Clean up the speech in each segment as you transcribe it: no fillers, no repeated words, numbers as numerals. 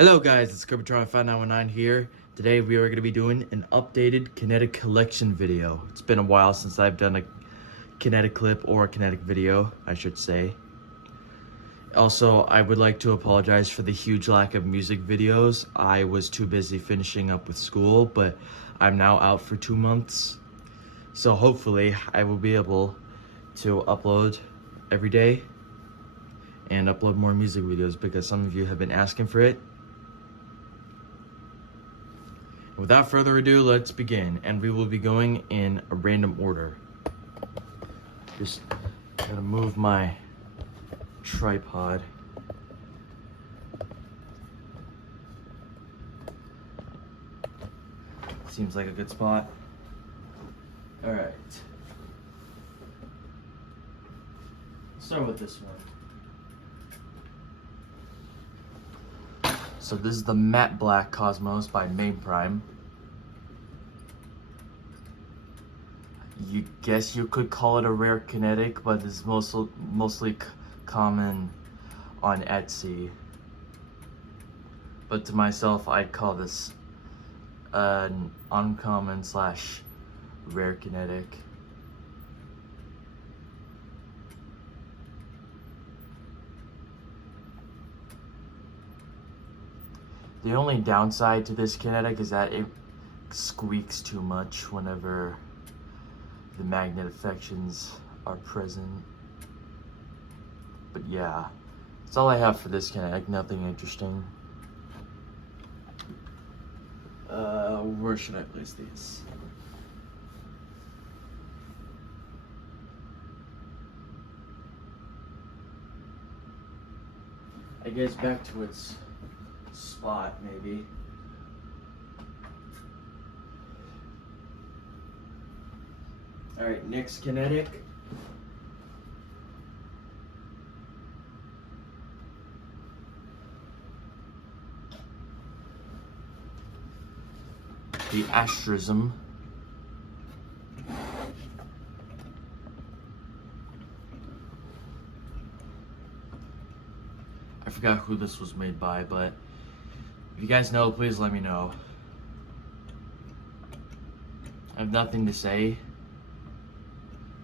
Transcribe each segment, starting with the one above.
Hello guys, it's Kirbytron5919 here. Today we are going to be doing an updated Kinetic collection video. It's been a while since I've done a Kinetic clip or a Kinetic video, I should say. Also, I would like to apologize for the huge lack of music videos. I was too busy finishing up with school, but I'm now out for 2 months. So hopefully I will be able to upload every day and upload more music videos because some of you have been asking for it. Without further ado, let's begin, and we will be going in a random order. Just gotta move my tripod. Seems like a good spot. All right. Start with this one. So this is the matte black Cosmos by Main Prime. You guess you could call it a rare Kinetic, but it's mostly common on Etsy. But to myself, I'd call this an uncommon / rare Kinetic. The only downside to this Kinetic is that it squeaks too much whenever the magnet affections are present. But yeah, that's all I have for this Kinetic, nothing interesting. Where should I place these? I guess back to its spot, maybe. Alright, next Kinetic. The Asterism. I forgot who this was made by, but if you guys know, please let me know. I have nothing to say,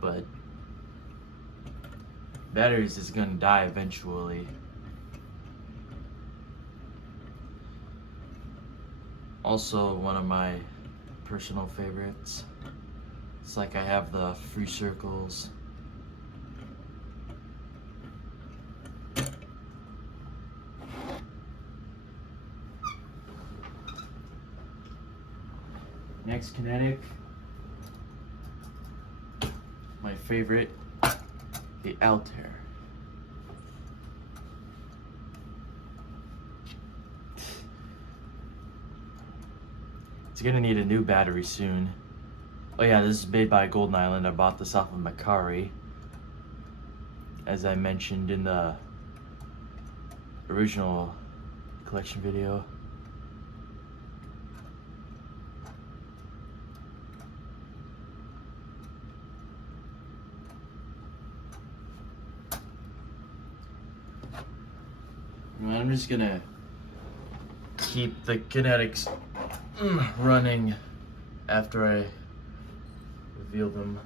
but batteries is gonna die eventually. Also, one of my personal favorites. It's like I have the free circles. Next Kinetic. My favorite, the Altair. It's gonna need a new battery soon. Oh yeah, this is made by Golden Island. I bought this off of Macari, as I mentioned in the original collection video. I'm just gonna keep the Kinetics running after I reveal them,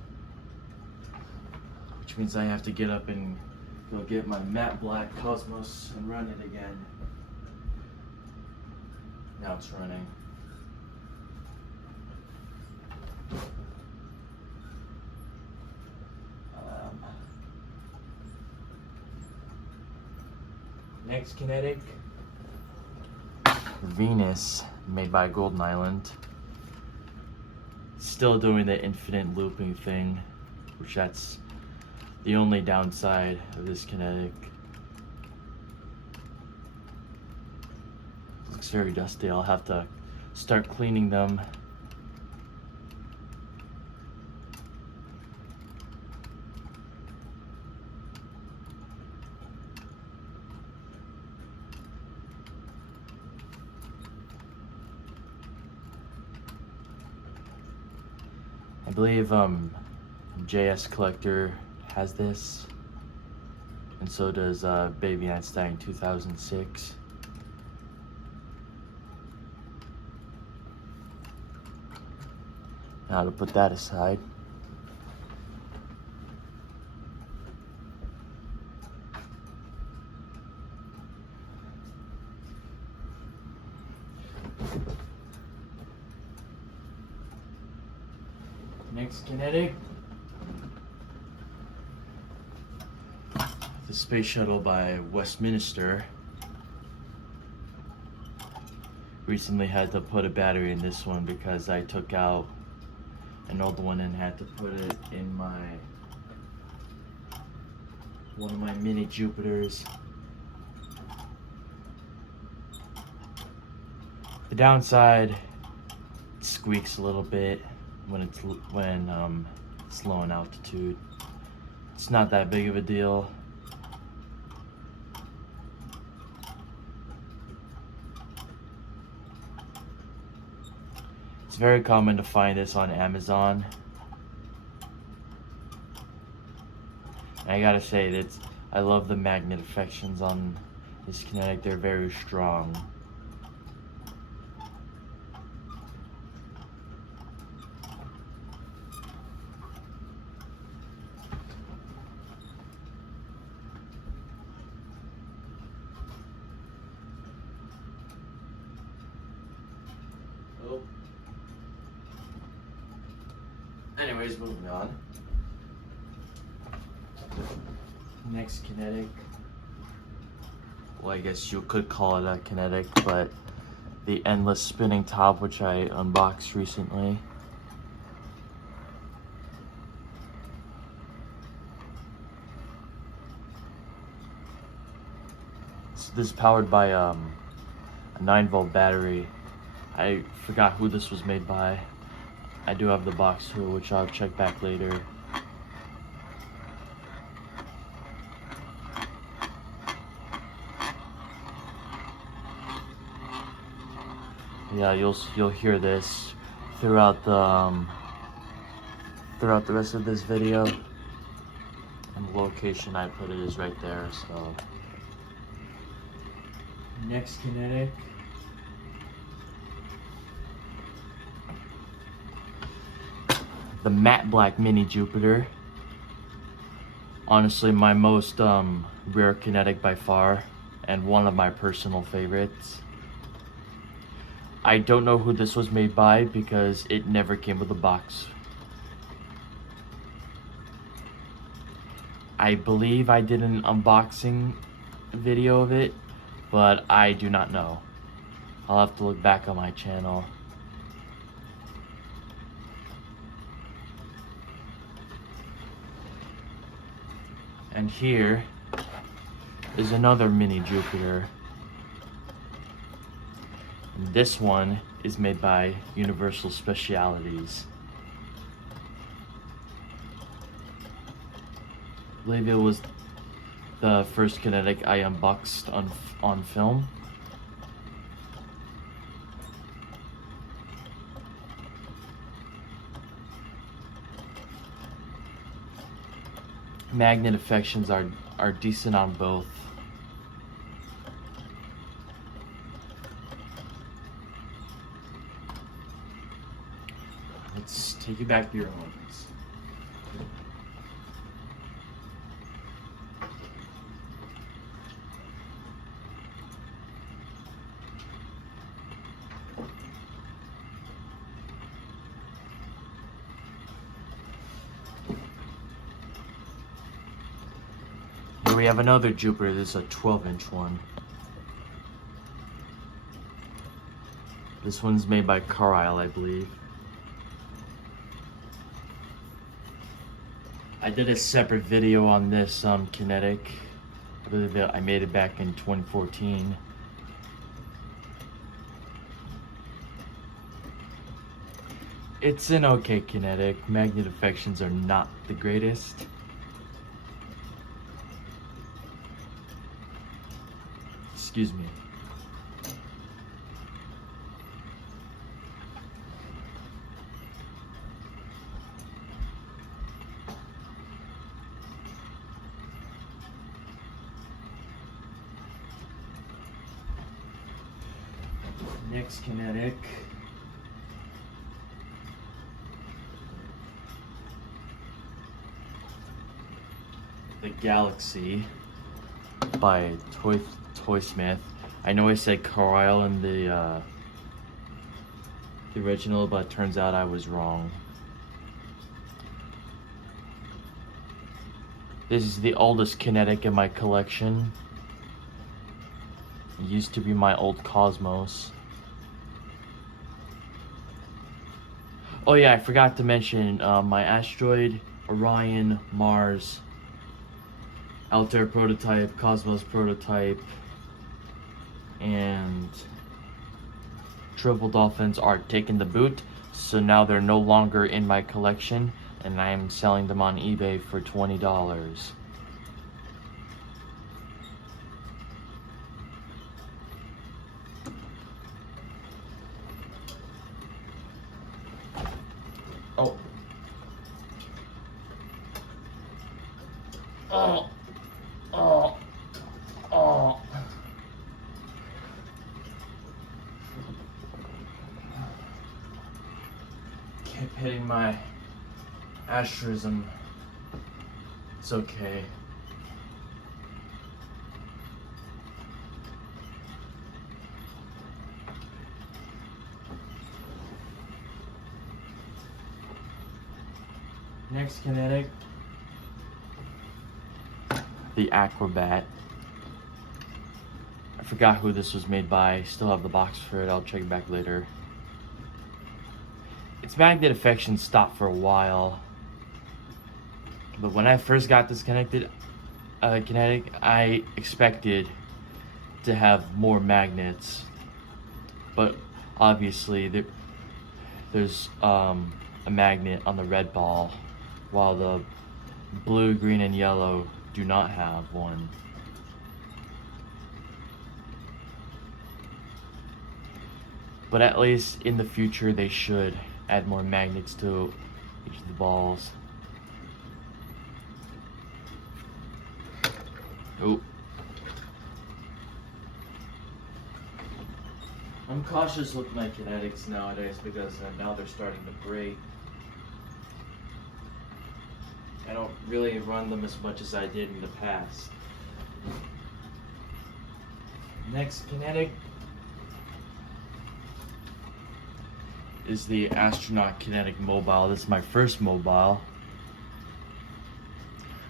which means I have to get up and go get my matte black Cosmos and run it again. Now it's running. Next Kinetic, Venus, made by Golden Island. Still doing the infinite looping thing, which that's the only downside of this Kinetic. Looks very dusty. I'll have to start cleaning them. I believe JS Collector has this, and so does Baby Einstein 2006. Now to put that aside. Next Kinetic. The space shuttle by Westminster. Recently had to put a battery in this one because I took out an old one and had to put it in one of my mini Jupiters. The downside, it squeaks a little bit when it's low in altitude. It's not that big of a deal. It's very common to find this on Amazon. And I gotta say that I love the magnet affections on this Kinetic. They're very strong. Oh. Anyways, moving on. Next Kinetic. Well, I guess you could call it a Kinetic, but the endless spinning top, which I unboxed recently. So this is powered by a 9-volt battery. I forgot who this was made by. I do have the box tool, which I'll check back later. Yeah, you'll hear this throughout the rest of this video. And the location I put it is right there. So next Kinetic. The matte black mini Jupiter. Honestly, my most rare Kinetic by far, and one of my personal favorites. I don't know who this was made by because it never came with a box. I believe I did an unboxing video of it, but I do not know. I'll have to look back on my channel. And here is another mini Jupiter. And this one is made by Universal Specialities. I believe it was the first Kinetic I unboxed on film. Magnet affections are decent on both. Let's take you back to your homes. Here we have another Jupiter. This is a 12-inch one. This one's made by Carlisle, I believe. I did a separate video on this Kinetic. I believe that I made it back in 2014. It's an okay Kinetic. Magnet affections are not the greatest. Excuse me. Next Kinetic. the Galaxy by Toysmith. I know I said Carlisle in the original, but it turns out I was wrong. This is the oldest Kinetic in my collection. It used to be my old Cosmos. Oh yeah, I forgot to mention my Asteroid, Orion, Mars, Altair prototype, Cosmos prototype, and Triple Dolphins are taking the boot, so now they're no longer in my collection, and I am selling them on eBay for $20. Oh. Oh. Oh. Oh. Keep hitting my asterism. It's okay. Next Kinetic, the Acrobat. I forgot who this was made by. Still have the box for it. I'll check it back later. Its magnet affection stopped for a while, but when I first got this Kinetic, I expected to have more magnets, but obviously there's a magnet on the red ball, while the blue, green, and yellow do not have one. But at least in the future they should add more magnets to each of the balls. Oh. I'm cautious with my Kinetics nowadays because now they're starting to break. I don't really run them as much as I did in the past. Next Kinetic is the Astronaut Kinetic Mobile. This is my first mobile.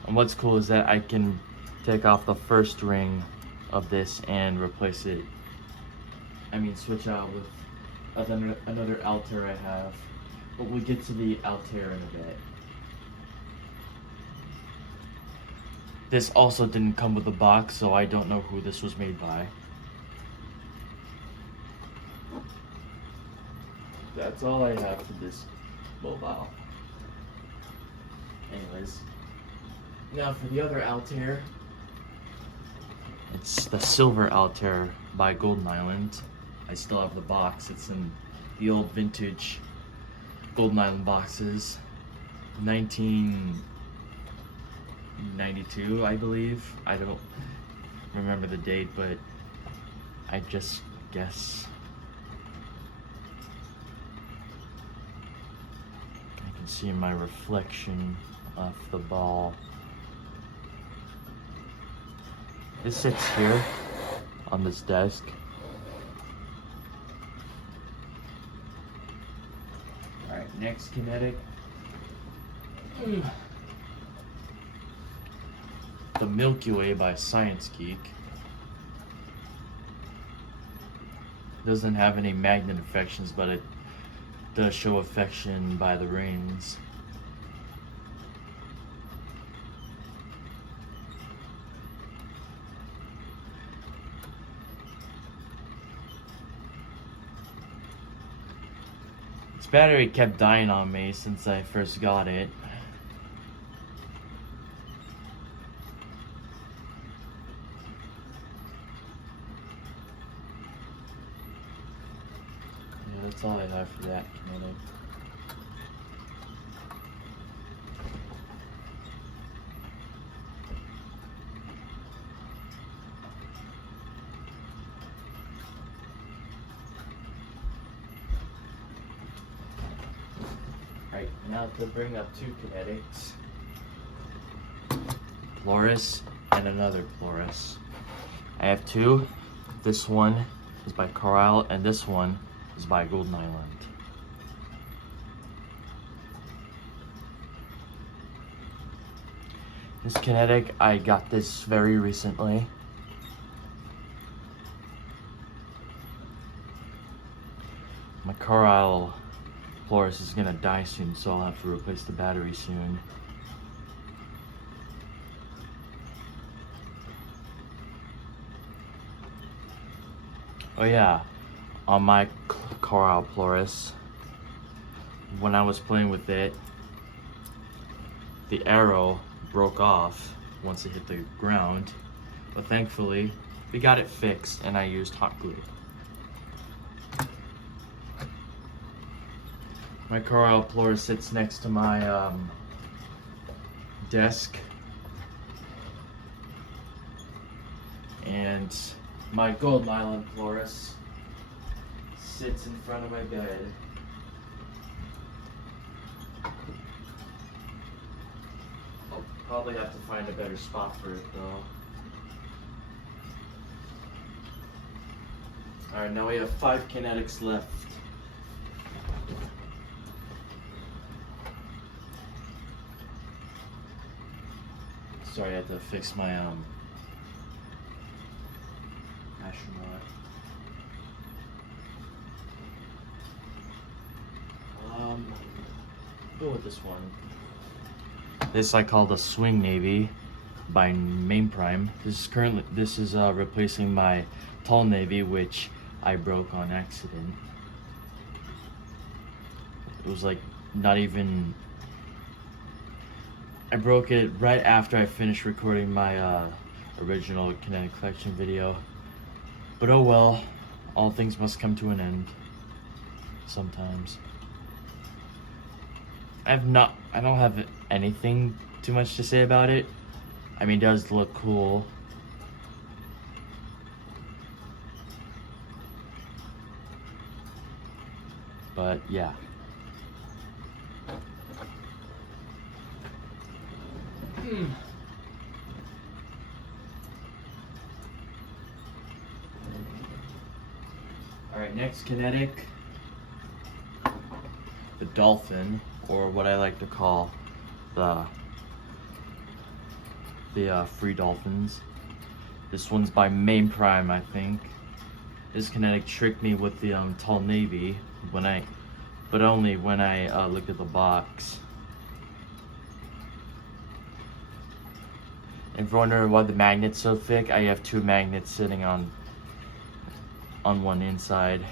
And what's cool is that I can take off the first ring of this and replace it. Switch out with another Altair I have. But we'll get to the Altair in a bit. This also didn't come with a box, so I don't know who this was made by. That's all I have for this mobile. Anyways, now for the other Altair. It's the Silver Altair by Golden Island. I still have the box. It's in the old vintage Golden Island boxes. 1992, I believe. I don't remember the date, but I just guess. I can see my reflection off the ball. It sits here on this desk. Alright, next Kinetic. The Milky Way by Science Geek. Doesn't have any magnet affections, but it does show affection by the rings. This battery kept dying on me since I first got it. Yeah, that's all I have for that Kinetic. Right, now to bring up two Kinetics. Polaris and another Polaris. I have two. This one is by Carlisle and this one is by Golden Island. This Kinetic, I got this very recently. My Carlisle Polaris is gonna die soon, so I'll have to replace the battery soon. Oh yeah, on my Carlisle Polaris, when I was playing with it, the arrow broke off once it hit the ground, but thankfully we got it fixed and I used hot glue. My Carlisle Polaris sits next to my desk, and my Golden Island Polaris sits in front of my bed. I'll probably have to find a better spot for it though. Alright, now we have 5 Kinetics left. Sorry, I had to fix my astronaut. Go with this one. This I call the Swing Navy by Main Prime. This is replacing my Tall Navy, which I broke on accident. It was like not even. I broke it right after I finished recording my original Kinetic Collection video. But oh well, all things must come to an end. Sometimes. I don't have anything too much to say about it. I mean, it does look cool. But yeah. Alright, next Kinetic. The Dolphin, or what I like to call the Free Dolphins. This one's by Main Prime, I think. This Kinetic tricked me with the Tall Navy but only when I looked at the box. And if you're wondering why the magnet's so thick, I have 2 magnets sitting on one inside,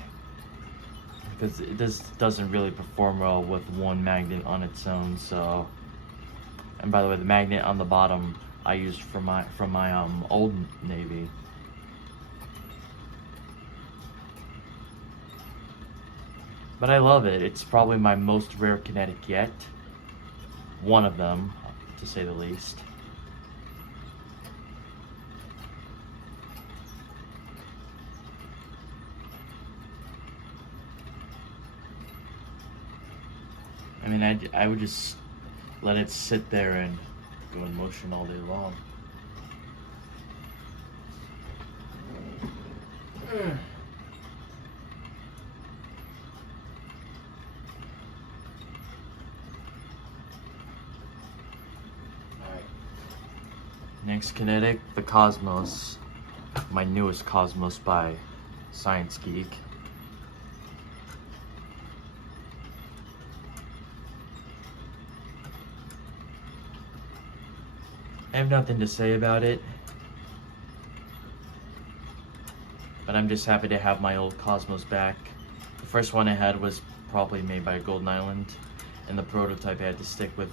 because it doesn't really perform well with one magnet on its own. So, and by the way, the magnet on the bottom I used from my old Navy. But I love it. It's probably my most rare Kinetic yet. One of them, to say the least. I mean, I would just let it sit there and go in motion all day long. Alright. Next Kinetic, the Cosmos. My newest Cosmos by Science Geek. I have nothing to say about it, but I'm just happy to have my old Cosmos back. The first one I had was probably made by Golden Island, and the prototype I had to stick with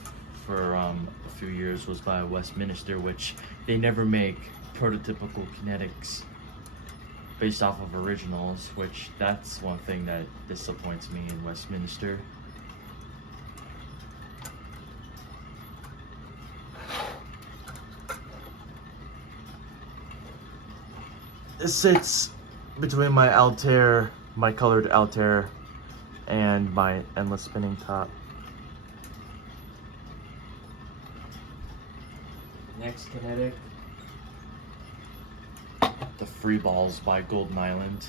for a few years was by Westminster, which they never make prototypical Kinetics based off of originals, which that's one thing that disappoints me in Westminster. This sits between my Altair, my colored Altair, and my endless spinning top. Next Kinetic, the Free Balls by Golden Island.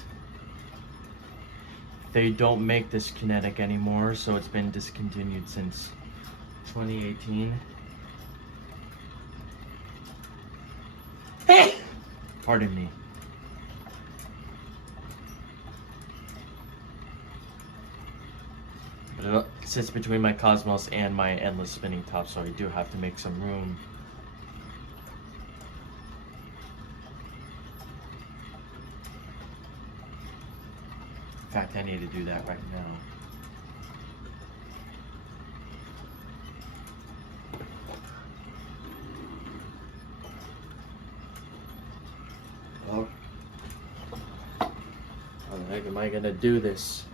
They don't make this Kinetic anymore, so it's been discontinued since 2018. Pardon me. But it sits between my Cosmos and my Endless Spinning Top, so I do have to make some room. In fact, I need to do that right now. Oh. How the heck am I gonna do this?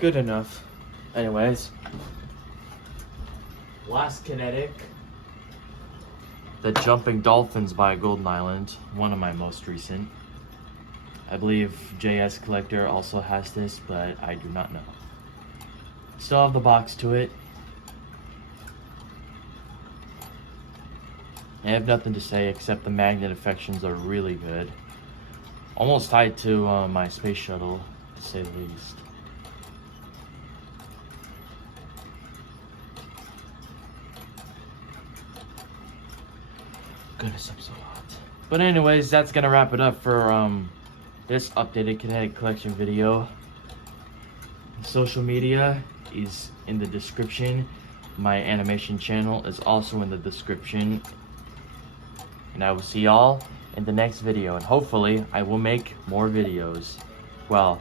Good enough. Anyways, last Kinetic, the Jumping Dolphins by Golden Island, one of my most recent. I believe JS Collector also has this, but I do not know. Still have the box to it. I have nothing to say except the magnet affections are really good. Almost tied to my space shuttle, to say the least. Goodness, I'm so hot. But anyways, that's gonna wrap it up for this updated Kinetic collection video. Social media is in the description. My animation channel is also in the description. And I will see y'all in the next video. And hopefully, I will make more videos. Well,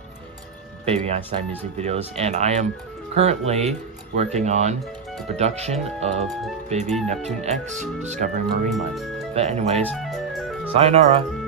Baby Einstein music videos. And I am currently working on the production of Baby Neptune X, Discovering Marine Life. But anyways, sayonara.